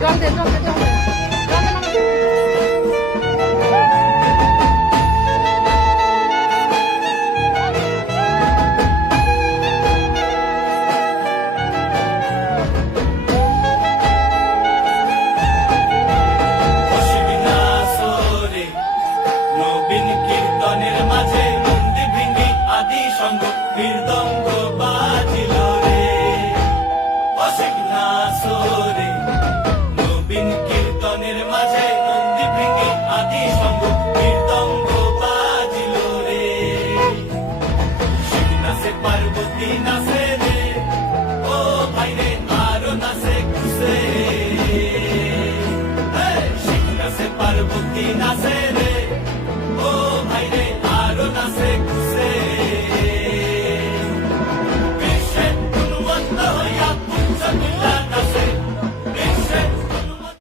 জল দে জল দে জল দে জল দে মামা। নবীন কীর্তনের মাঝে মন্দির ভেঙ্গে আদি সঙ্গ মৃদঙ্গ বাজিল রে, অশেক না সোরে। নবীন কীর্তনের মাঝে মন্দির ভেঙ্গে আদি সঙ্গ মৃদঙ্গ বাজিল রে। শিব নাচে পার্বতী নাচে রে, ও ভাই রে আরো নাচে খুশে। শিব নাচে পার্বতী নাচে